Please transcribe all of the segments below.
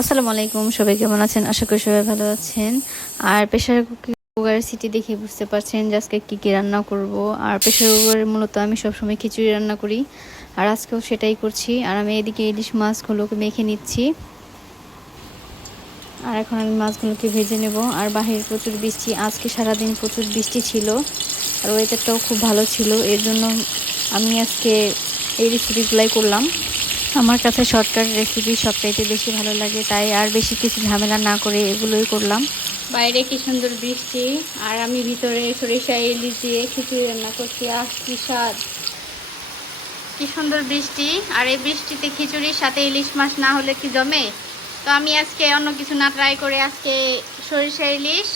আসসালামু আলাইকুম, সবাই কেমন আছেন? আশা করি সবাই ভালো আছেন। আর প্রেসার কুকারের সিটি দেখে বুঝতে পারছেন যে আজকে কী কী রান্না করব। আর প্রেসার কুকারে মূলত আমি সবসময় খিচুড়ি রান্না করি, আর আজকেও সেটাই করছি। আর আমি এদিকে ইলিশ মাছগুলোকে মেখে নিচ্ছি, আর এখন আমি মাছগুলোকে ভেজে নেব। আর বাহিরে প্রচুর বৃষ্টি, আজকে সারাদিন প্রচুর বৃষ্টি ছিল, আর ওয়েদারটাও খুব ভালো ছিল। এর জন্য আমি আজকে এই রেসিপিগুলাই করলাম। আমার কাছে শর্টকাট রেসিপি সবচাইতে বেশি ভালো লাগে, তাই আর বেশি কিছু ঝামেলা না করে এগুলোই করলাম। বাইরে কি সুন্দর বৃষ্টি, আর আমি ভিতরে সরিষা ইলিশ দিয়ে খিচুড়ি রান্না করছি। আহ, কি স্বাদ! কি সুন্দর বৃষ্টি, আর এই বৃষ্টিতে খিচুড়ির সাথে ইলিশ মাছ না হলে কি জমে? তো আমি আজকে অন্য কিছু না ট্রাই করে আজকে সরিষা ইলিশ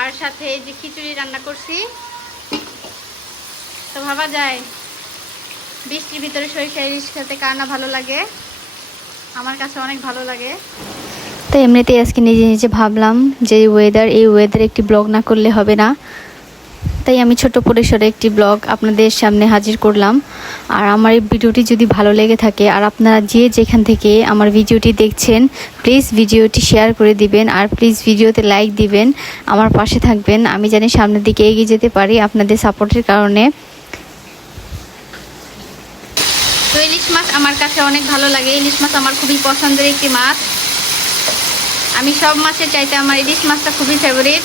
আর সাথে এই যে খিচুড়ি রান্না করছি। তো ভাবা যায় বৃষ্টির ভিতরে সরিষা ইলিশ খেতে কার না ভালো লাগে? আমার কাছে অনেক ভালো লাগে। তো এমনিতেই আজকে নিজে নিজে ভাবলাম যে এই ওয়েদারে একটি ব্লগ না করলে হবে না, তাই আমি ছোট পরিসরে একটি ব্লগ আপনাদের সামনে হাজির করলাম। আর আমার এই ভিডিওটি যদি ভালো লেগে থাকে, আর আপনারা যে যেখান থেকে আমার ভিডিওটি দেখছেন, প্লিজ ভিডিওটি শেয়ার করে দিবেন, আর প্লিজ ভিডিওতে লাইক দিবেন, আমার পাশে থাকবেন। আমি জানি সামনের দিকে এগিয়ে যেতে পারি আপনাদের সাপোর্টের কারণে। তো ইলিশ মাছ আমার কাছে অনেক ভালো লাগে। ইলিশ মাছ আমার খুবই পছন্দের একটি মাছ। আমি সব মাছের চাইতে আমার ইলিশ মাছটা খুবই ফেভারিট।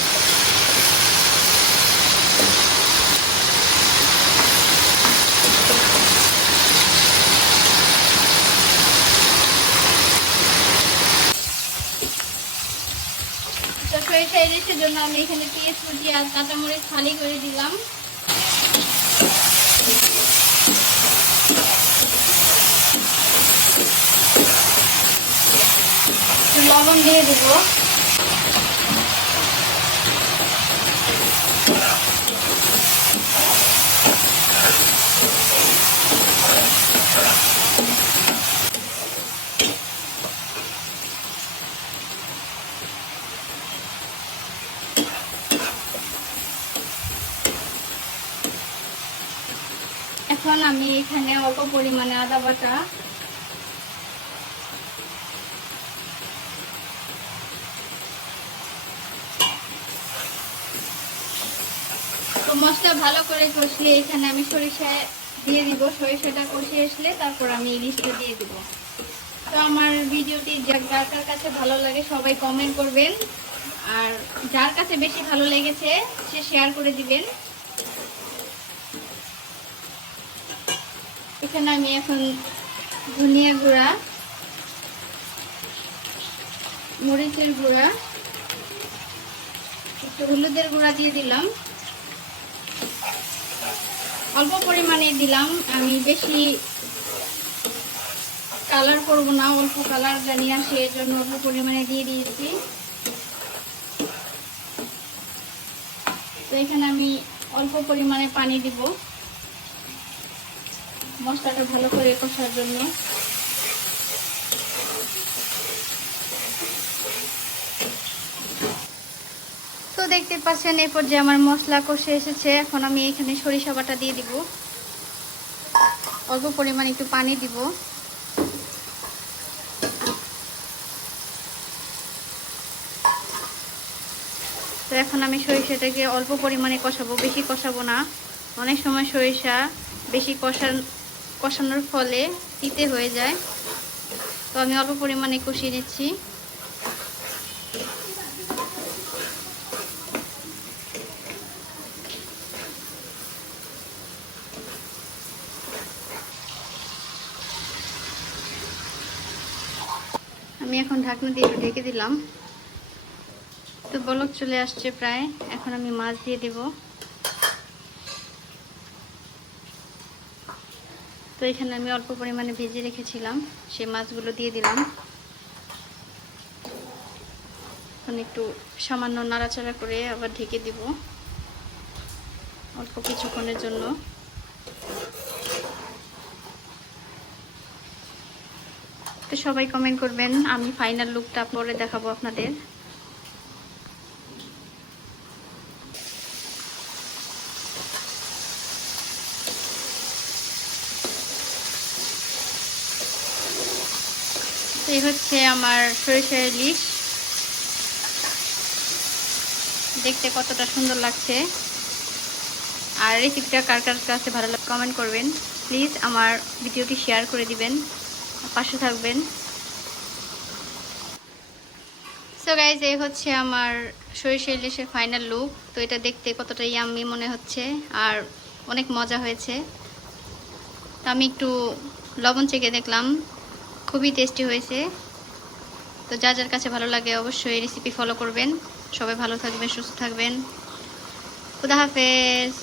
তো সরিষা ইলিশের জন্য আমি এখানে পেঁয়াজ কুচি আর কাঁচামরিচ ফালি করে দিলাম। লবণ দিয়ে দিব। এখন আমি এখানে অল্প পরিমাণে আদা বাটা, তো মশলা ভালো করে কষিয়ে এখানে আমি সরিষা দিয়ে দিব। সরিষাটা কষিয়ে আসলে তারপর আমি ইলিশটা দিয়ে দিব। তো আমার ভিডিওটি যার কার কাছে ভালো লাগে সবাই কমেন্ট করবেন, আর যার কাছে বেশি ভালো লেগেছে সে শেয়ার করে দিবেন। এখানে আমি এখন ধনিয়া গুঁড়া, মরিচের গুঁড়া, একটু হলুদের গুঁড়া দিয়ে দিলাম। অল্প পরিমাণে দিলাম, আমি বেশি কালার করব না, অল্প কালার জানিয়ে আসে এর জন্য অল্প পরিমাণে দিয়ে দিয়েছি। তো এখানে আমি অল্প পরিমাণে পানি দিব মশলাটা ভালো করে কষার জন্য। তো দেখতে পাচ্ছেন এই পর্যায়ে আমার মশলা কষে এসেছে। এখন আমি এখানে সরিষা বাটা দিয়ে দিব, অল্প পরিমাণে একটু পানি দিব। তো এখন আমি সরিষাটাকে অল্প পরিমাণে কষাবো, বেশি কষাবো না। অনেক সময় সরিষা বেশি কষানোর ফলে তিতে হয়ে যায়। তো আমি অল্প পরিমাণে কষিয়ে নিচ্ছি। আমি এখন ঢাকনা দিয়ে ঢেকে দিলাম। তো বলক চলে আসছে প্রায়। এখন আমি মাছ দিয়ে দেব। তো এখানে আমি অল্প পরিমাণে ভেজে রেখেছিলাম সেই মাছগুলো দিয়ে দিলাম। এখন একটু সামান্য নাড়াচাড়া করে আবার ঢেকে দিব অল্প কিছুক্ষণের জন্য। তো সবাই কমেন্ট করবেন, আমি ফাইনাল লুকটা পরে দেখাবো আপনাদের। তো এই হচ্ছে আমার সরিষার ইলিশ, দেখতে কতটা সুন্দর লাগছে। আর রেসিপিটা কার কার কাছে ভালো লাগে কমেন্ট করবেন। প্লিজ আমার ভিডিওটি শেয়ার করে দিবেন, পাশে থাকবেন। সো গাইজ, এই হচ্ছে আমার সরিষা ইলিশের ফাইনাল লুক। তো এটা দেখতে কতটা ইয়াম্মি মনে হচ্ছে আর অনেক মজা হয়েছে। তো আমি একটু লবণ চেখে দেখলাম, খুবই টেস্টি হয়েছে। তো যার যার কাছে ভালো লাগে অবশ্যই রেসিপি ফলো করবেন। সবাই ভালো থাকবেন, সুস্থ থাকবেন। খুদা হাফেজ।